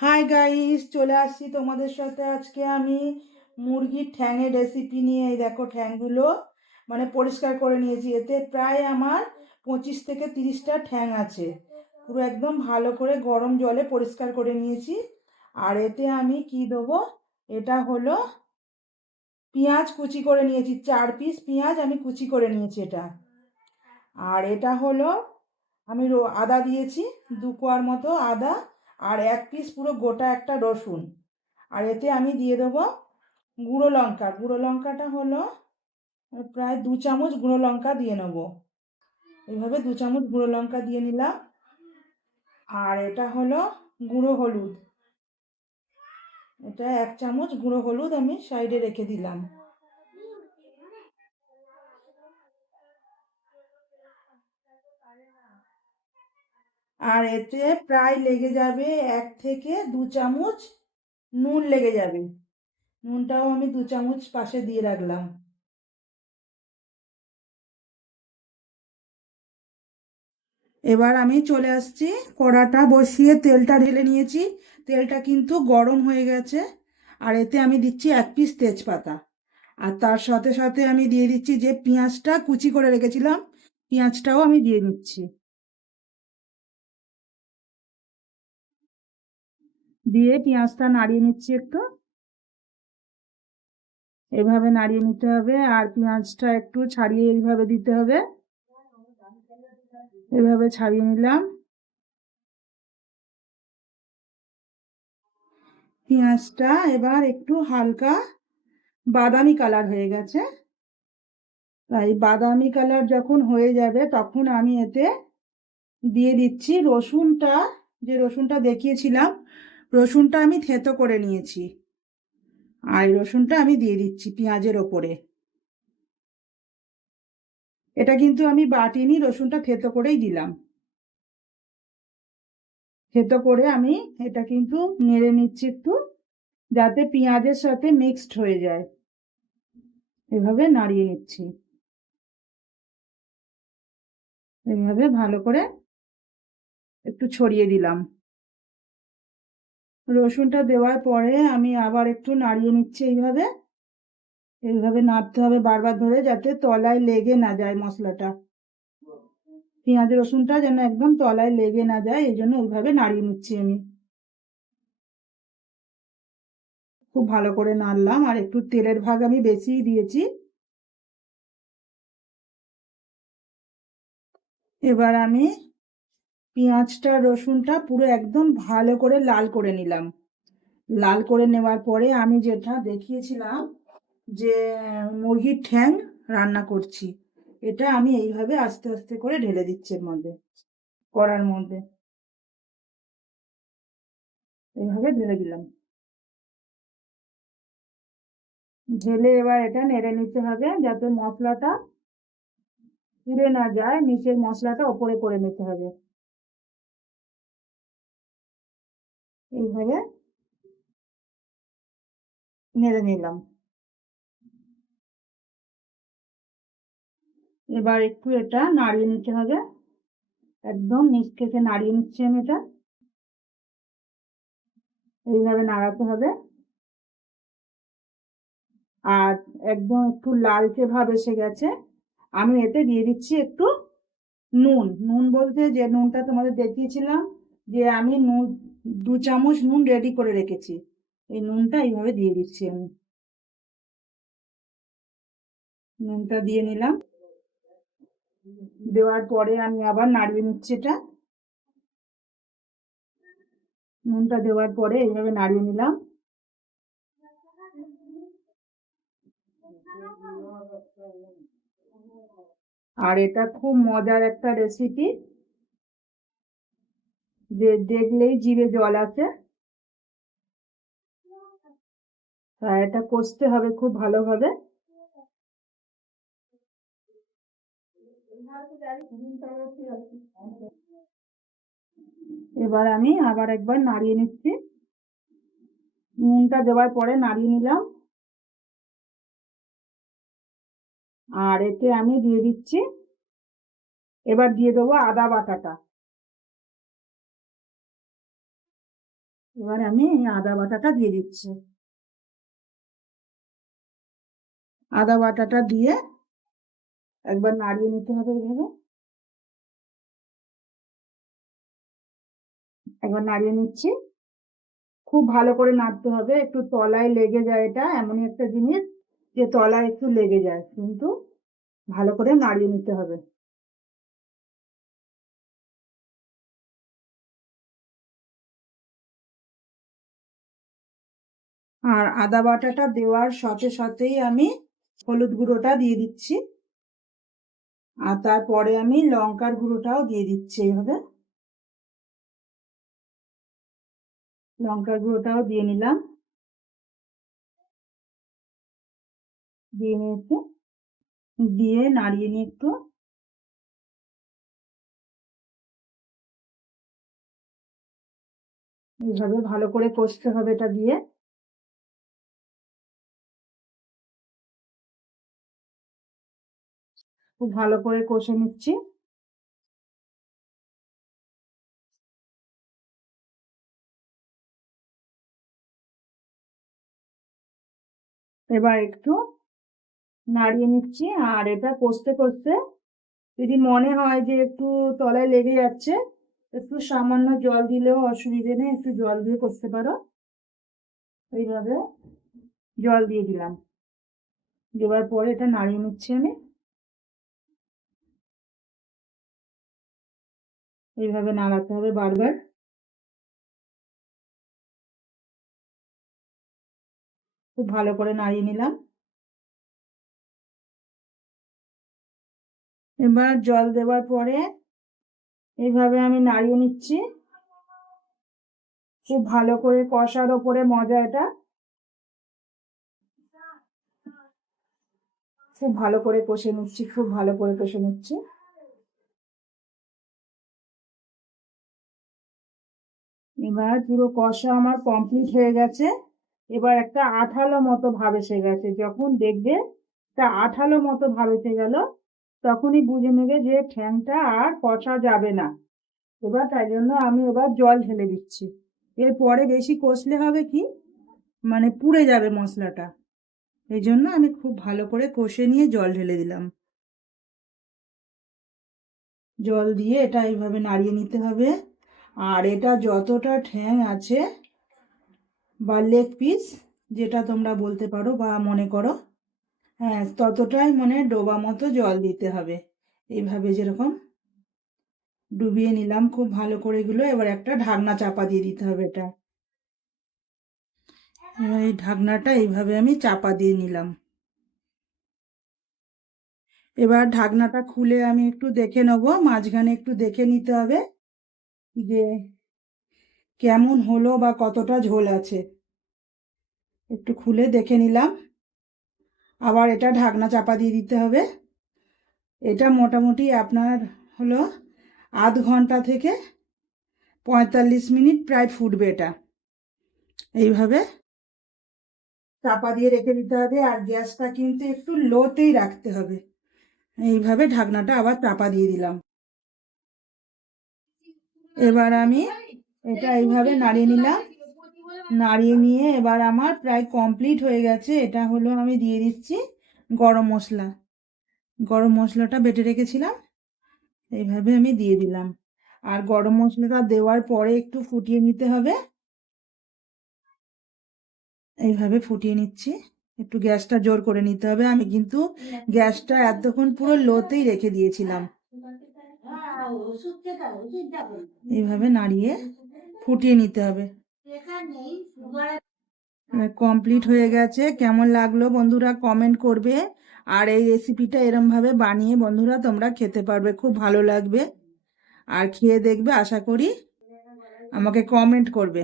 Hi guys চলে আসছি তোমাদের সাথে আজকে আমি মুরগির ঠ্যাঙের রেসিপি নিয়ে, এই দেখো ঠ্যাংগুলো মানে পরিষ্কার করে নিয়েছি। এতে প্রায় আমার পঁচিশ থেকে তিরিশটা ঠ্যাং আছে। পুরো একদম ভালো করে গরম জলে পরিষ্কার করে নিয়েছি। আর এতে আমি কি দেবো? এটা হলো পেঁয়াজ কুচি করে নিয়েছি, চার পিস পেঁয়াজ আমি কুচি করে নিয়েছি এটা। আর এটা হলো আমি আদা দিয়েছি, দু কোয়ার মতো আদা আর এক পিস পুরো গোটা একটা রসুন। আর এতে আমি দিয়ে দেবো গুঁড়ো লঙ্কা। গুঁড়ো লঙ্কাটা হলো প্রায় দু চামচ গুঁড়ো লঙ্কা দিয়ে নেব। এইভাবে দু চামচ গুঁড়ো লঙ্কা দিয়ে নিলাম। আর এটা হলো গুঁড়ো হলুদ। এটা এক চামচ গুঁড়ো হলুদ আমি সাইডে রেখে দিলাম। আর এতে প্রায় লেগে যাবে এক থেকে দু চামচ নুন লেগে যাবে। নুনটাও আমি দু চামচ পাশে দিয়ে রাখলাম। এবার আমি চলে আসছি, কড়াটা বসিয়ে তেলটা ঢেলে নিয়েছি। তেলটা কিন্তু গরম হয়ে গেছে, আর এতে আমি দিচ্ছি এক পিস তেজপাতা। আর তার সাথে সাথে আমি দিয়ে দিচ্ছি যে পেঁয়াজটা কুচি করে রেখেছিলাম, পেঁয়াজটাও আমি দিয়ে দিচ্ছি। দিয়ে পেঁয়াজটা নাড়িয়ে নিচ্ছি একটু। এভাবে নাড়িয়ে নিতে হবে আর পেঁয়াজটা একটু ছাড়িয়ে এইভাবে দিতে হবে। এভাবে ছাড়িয়ে নিলাম। পেঁয়াজটা এবার একটু হালকা বাদামি কালার হয়ে গেছে। তাই বাদামি কালার যখন হয়ে যাবে তখন আমি এতে দিয়ে দিচ্ছি রসুনটা। যে রসুনটা দেখিয়েছিলাম রসুনটা আমি থেতো করে নিয়েছি। আর রসুনটা আমি দিয়ে দিচ্ছি পেঁয়াজের ওপরে। এটা কিন্তু আমি বাটিনি, রসুনটা থেতো করেই দিলাম। থেতো করে আমি এটা কিন্তু নেড়ে নিচ্ছি একটু, যাতে পেঁয়াজের সাথে মিক্সড হয়ে যায়। এভাবে নাড়িয়ে নিচ্ছি। এইভাবে ভালো করে একটু ছড়িয়ে দিলাম। রসুনটা দেওয়ার পরে আমি আবার একটু নাড়িয়ে নিচ্ছি এইভাবে। এইভাবে নাড়তে হবে বারবার ধরে যাতে তলায় লেগে না যায় মশলাটা। পেঁয়াজ, রসুনটা যেন একদম তলায় লেগে না যায়, এই জন্য এইভাবে নাড়িয়ে নিচ্ছি আমি। খুব ভালো করে নাড়লাম আর একটু তেলের ভাগ আমি বেশিই দিয়েছি। এবার আমি পেঁয়াজটা, রসুনটা পুরো একদম ভালো করে লাল করে নিলাম। লাল করে নেওয়ার পরে আমি যেটা দেখিয়েছিলাম যে, মুরগির ঠ্যাং রান্না করছি। এটা আমি এইভাবে আস্তে আস্তে করে ঢেলে দিচ্ছি এর মধ্যে কড়ার মধ্যে। এইভাবে ঢেলে দিলাম। ঢেলে এবার এটা নেড়ে নিতে হবে যাতে মশলাটা পুড়ে না যায়, নিচের মশলাটা ওপরে করে নিতে হবে। এইভাবে নেড়ে নিলাম এবার একটু এটা নাড়িয়ে নিতে হবে একদম নিচ থেকে নাড়িয়ে নিচ্ছি আমি এটা এইভাবে নাড়াতে হবে আর একদম একটু লালচে ভাব এসে গেছে আমি এতে দিয়ে দিচ্ছি একটু নুন নুন বলতে যে নুনটা তোমাদের দেখিয়েছিলাম যে আমি নুন দু চামচ নুন রেডি করে রেখেছি। এই নুনটা এইভাবে দিয়ে দিচ্ছি আমি। নুনটা দিয়ে নিলাম। দেওয়ার পরে আমি আবার নাড়িয়ে নিচ্ছি এটা। নুনটা দেওয়ার পরে এইভাবে নাড়িয়ে নিলাম। আর এটা খুব মজার একটা রেসিপি যে দেখলেই জিভে জল আছে। এটা কষতে হবে খুব ভালোভাবে। এবার আমি আবার একবার নাড়িয়ে নিচ্ছি। নুনটা দেওয়ার পরে নাড়িয়ে নিলাম। আর এতে আমি দিয়ে দিচ্ছি। এবার দিয়ে দেবো আদা বাটাটা। এবার আমি আদা বাটাটা দিয়ে দিচ্ছি। আদা বাটাটা দিয়ে একবার নাড়িয়ে নিতে হবে এইভাবে। একবার নাড়িয়ে নিচ্ছি। খুব ভালো করে নাড়তে হবে। একটু তলায় লেগে যায় এটা, এমনই একটা জিনিস যে তলায় একটু লেগে যায়। কিন্তু ভালো করে নাড়িয়ে নিতে হবে। আর আদা বাটাটা দেওয়ার সাথে সাথেই আমি হলুদ গুঁড়োটা দিয়ে দিচ্ছি। আর তারপরে আমি লঙ্কার গুঁড়োটাও দিয়ে দিচ্ছি এইভাবে। লঙ্কার গুঁড়োটাও দিয়ে নিলাম। দিয়ে নিয়েছি। দিয়ে নাড়িয়ে নিয়ে একটু। এইভাবে ভালো করে কষতে হবে এটা দিয়ে। খুব ভালো করে কষে নিচ্ছি। এবার একটু নাড়িয়ে নিচ্ছি আর এটা কষতে কষতে যদি মনে হয় যে একটু তলায় লেগে যাচ্ছে, একটু সামান্য জল দিলেও অসুবিধে নেই, একটু জল দিয়ে করতে পারো। এইভাবে জল দিয়ে দিলাম। দেওয়ার পরে এটা নাড়িয়ে নিচ্ছি আমি। এইভাবে নাড়াতে হবে বারবার। খুব ভালো করে নাড়িয়ে নিলাম। এবার জল দেওয়ার পরে এইভাবে আমি নাড়িয়ে নিচ্ছি। খুব ভালো করে কষার ওপরে মজা এটা। খুব ভালো করে কষে নিচ্ছি, খুব ভালো করে কষে নিচ্ছি। এবার পুরো কষা আমার কমপ্লিট হয়ে গেছে। এবার একটা আঠালো মতো ভাব এসে গেছে। যখন দেখবে তা আঠালো মতো ভাব এসে গেল, তখনই বুঝে নেবে যে ঠ্যাংটা আর কষা যাবে না। এবার তাই জন্য আমি এবার জল ঢেলে দিচ্ছি। এরপরে বেশি কষলে হবে কি? মানে পুড়ে যাবে মশলাটা। এই জন্য আমি খুব ভালো করে কষে নিয়ে জল ঢেলে দিলাম। জল দিয়ে এটা এইভাবে নাড়িয়ে নিতে হবে। আর এটা যতটা ঠ্যাং আছে বা লেগ পিস যেটা তোমরা বলতে পারো বা মনে করো হ্যাঁ ততটাই মানে ডোবা মতো জল দিতে হবে। এইভাবে যেরকম ডুবিয়ে নিলাম খুব ভালো করে এগুলো, এবার একটা ঢাকনা চাপা দিয়ে দিতে হবে এটা। এই ঢাকনাটা এইভাবে আমি চাপা দিয়ে নিলাম। এবার ঢাকনাটা খুলে আমি একটু দেখে নেব, মাঝখানে একটু দেখে নিতে হবে। যে কেমন হলো বা কতটা ঝোল আছে? একটু খুলে দেখে নিলাম। আবার এটা ঢাকনা চাপা দিয়ে দিতে হবে। এটা মোটামুটি আপনার হলো আধ ঘণ্টা থেকে পঁয়তাল্লিশ মিনিট প্রায় ফুটবে এটা। এইভাবে চাপা দিয়ে রেখে দিতে হবে আর গ্যাসটা কিন্তু একটু লোতেই রাখতে হবে। এইভাবে ঢাকনাটা আবার চাপা দিয়ে দিলাম। এবার আমি এটা এইভাবে নাড়িয়ে নিলাম। নাড়িয়ে নিয়ে এবার আমার প্রায় কমপ্লিট হয়ে গেছে। এটা হলো আমি দিয়ে দিচ্ছি গরম মশলা। গরম মশলাটা বেটে রেখেছিলাম। এইভাবে আমি দিয়ে দিলাম। আর গরম মশলাটা দেওয়ার পরে একটু ফুটিয়ে নিতে হবে। এইভাবে ফুটিয়ে নিচ্ছি। একটু গ্যাসটা জোর করে নিতে হবে। আমি কিন্তু গ্যাসটা এতক্ষণ পুরো লোতেই রেখে দিয়েছিলাম। এইভাবে নাড়িয়ে ফুটিয়ে নিতে হবে। কমপ্লিট হয়ে গেছে। কেমন লাগল বন্ধুরা কমেন্ট করবে। আর এই রেসিপিটা এরমভাবে বানিয়ে বন্ধুরা তোমরা খেতে পারবে। খুব ভালো লাগবে। আর খেয়ে দেখবে, আশা করি আমাকে কমেন্ট করবে।